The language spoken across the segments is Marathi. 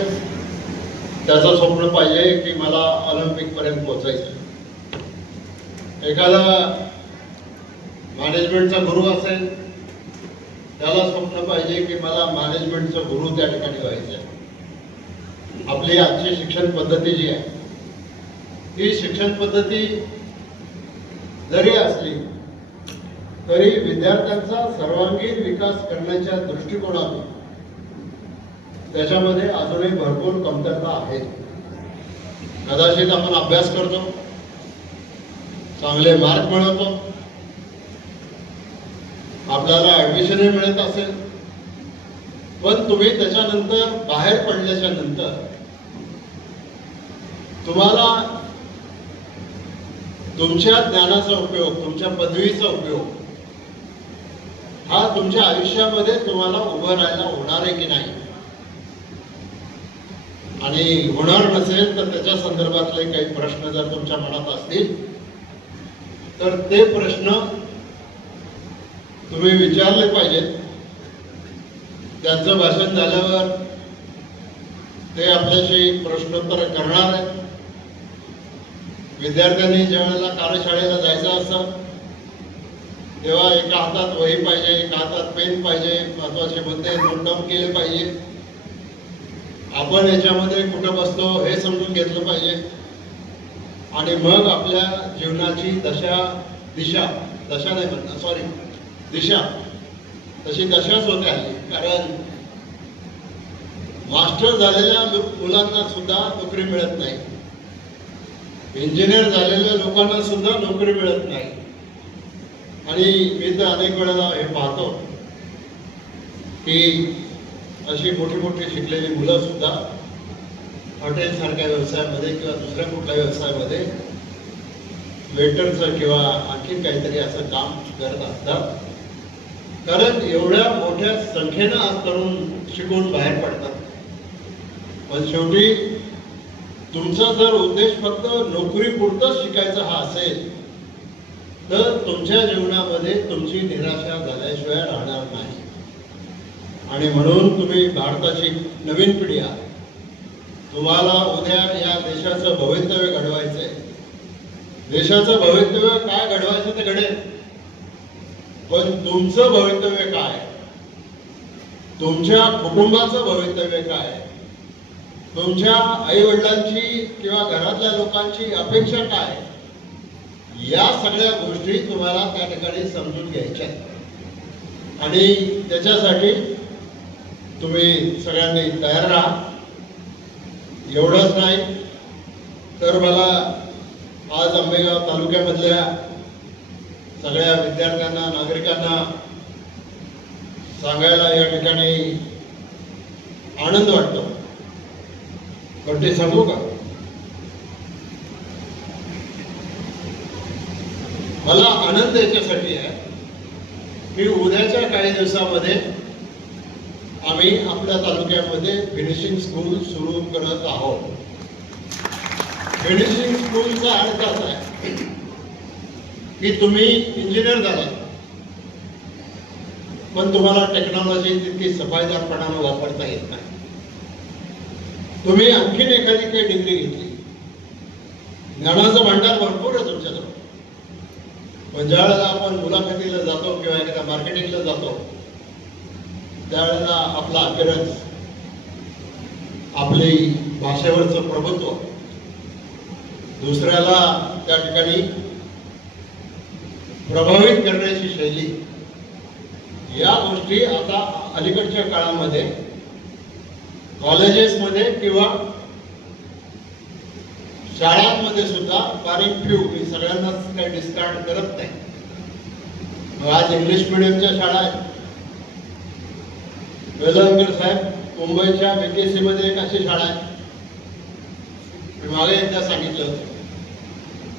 त्याचं स्वप्न पाहिजे की मला ऑलिम्पिक पर्यंत पोहोचायचं. एखादा मॅनेजमेंटचा गुरु असेल त्याला स्वप्न पाहिजे की मला मॅनेजमेंटचा गुरु त्या ठिकाणी व्हायचं आहे. आपली आजची शिक्षण पद्धती जी आहे ही शिक्षण पद्धती जरी असली तरी विद्यार्थ्यांचा सर्वांगीण विकास करण्याच्या दृष्टिकोनातून त्याच्यामध्ये अजूनही भरपूर कमतरता आहे. कदाचित आपण अभ्यास करतो, चांगले मार्क मिळवतो, आपल्याला ऍडमिशनही मिळत असेल, पण तुम्ही त्याच्यानंतर बाहेर पडल्याच्या नंतर तुम्हाला तुमच्या ज्ञानाचा उपयोग, तुमच्या पदवीचा उपयोग हा तुमच्या आयुष्यामध्ये तुम्हाला उभं राहायला होणार आहे की नाही, आणि होणार नसेल तर त्याच्या संदर्भातले काही प्रश्न जर तुमच्या मनात असतील तर ते प्रश्न तुम्ही विचारले पाहिजेत. त्यांचं भाषण झाल्यावर ते आपल्याशी प्रश्नोत्तर करणार आहेत. विद्यार्थ्यांनी ज्या वेळेला कार्यशाळेला जायचं असतं तेव्हा एका हातात वही पाहिजे, एका हातात पेन पाहिजे, महत्वाचे मुद्दे नोट डाऊन केले पाहिजे. आपण याच्यामध्ये कुठं बसतो हे समजून घेतलं पाहिजे आणि मग आपल्या जीवनाची दिशा तशी दशाच होते आली. कारण मास्टर झालेल्या मुलांना सुद्धा नोकरी मिळत नाही, इंजिनियर झालेल्या लोकांना सुद्धा नोकरी मिळत नाही. आणि मी तर अनेक वेळेला हे पाहतो की अशी मोठी शिकलेली मुलं सुद्धा हॉटेल सारख्या व्यवसायामध्ये किंवा दुसऱ्या कुठल्या व्यवसायामध्ये वेटरचं किंवा आणखी काहीतरी असं काम करत असतात. कारण एवढ्या मोठ्या संख्येनं आज तरुण शिकून बाहेर पडतात. पण शेवटी तुमचा जर उद्देश फक्त नोकरी पुरतच शिकायचा हा असेल तर तुमच्या जीवनामध्ये तुमची निराशा झाल्याशिवाय राहणार नाही. आणि म्हणून तुम्ही भारताची नवीन पिढी आहात. तुम्हाला उद्या या देशाचं भवितव्य घडवायचंय. देशाचं भवितव्य काय घडवायचं ते घडेल, पण तुमचं भवितव्य काय, तुमच्या कुटुंबाचं भवितव्य काय, तुमच्या आई वडिलांची किंवा घरातल्या लोकांची अपेक्षा काय, या सगळ्या गोष्टी तुम्हाला त्या ठिकाणी समजून घ्यायच्या. आणि त्याच्यासाठी तुम्ही सगळ्यांनी तयार राहा. एवढंच नाही तर मला आज आंबेगाव तालुक्यामधल्या सगळ्या विद्यार्थ्यांना, नागरिकांना सांगायला या ठिकाणी आनंद वाटतो. पण ते सांगू का? मला आनंद याच्यासाठी आहे की उद्याच्या काही दिवसामध्ये आम्ही आपल्या तालुक्यामध्ये फिनिशिंग स्कूल सुरू करत आहोत. फिनिशिंग स्कूलचा अर्थ असा आहे की तुम्ही इंजिनियर झाला पण तुम्हाला टेक्नॉलॉजी तितकी सफाईदारपणानं वापरता येत नाही. तुम्ही आणखीन एखादी काही डिग्री घेतली, ज्ञानाचं भांडार भरपूर आहे तुमच्याजवळ, पण ज्या वेळेला आपण मुलाखतीला जातो किंवा एखाद्या मार्केटिंगला जातो त्यावेळेला आपला अपीयरन्स, आपली भाषेवरचं प्रभुत्व, दुसऱ्याला त्या ठिकाणी प्रभावित करण्याची शैली, या गोष्टी आता अलीकडच्या काळामध्ये कॉलेजेसमध्ये किंवा शाळांमध्ये सुद्धा बारीक फ्यू, मी सगळ्यांनाच काही डिस्कार्ड करत नाही. आज इंग्लिश मिडियमच्या शाळा आहेत. वेलंकर साहेब मुंबईच्या BKC मध्ये एक अशी शाळा आहे. मी मागे एकदा सांगितलं होतं,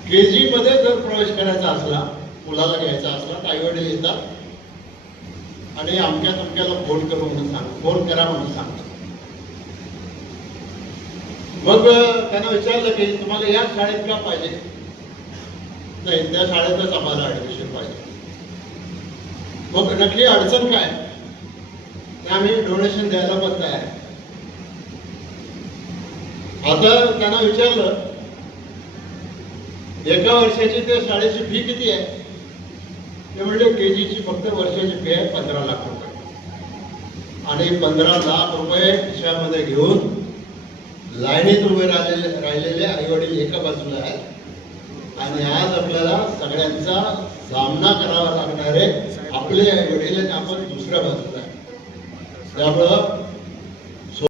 KG मध्ये जर प्रवेश करायचा असला, मुलाला घ्यायचा असला तर आई वडील येतात आणि अमक्या तमक्याला फोन करा म्हणून सांगतात. मग त्यांना विचारलं की तुम्हाला या शाळेत का पाहिजे? नाही, त्या शाळेतच आम्हाला ऍडमिशन पाहिजे. मग नक्की अडचण काय? आम्ही डोनेशन द्यायला पण तयार आहे. आता त्यांना विचारलं एका वर्षाची ते शाळेची फी किती आहे? ते म्हणजे केजीची फक्त वर्षाची फी आहे 15 लाख रुपये. आणि 15 लाख रुपये खिशामध्ये घेऊन लाईनीत उभे राहिलेले आई वडील एका बाजूला आहेत आणि आज आपल्याला सगळ्यांचा सामना करावा लागणारे आपले आई वडील आपण दुसऱ्या बाजूला आहे. त्यामुळं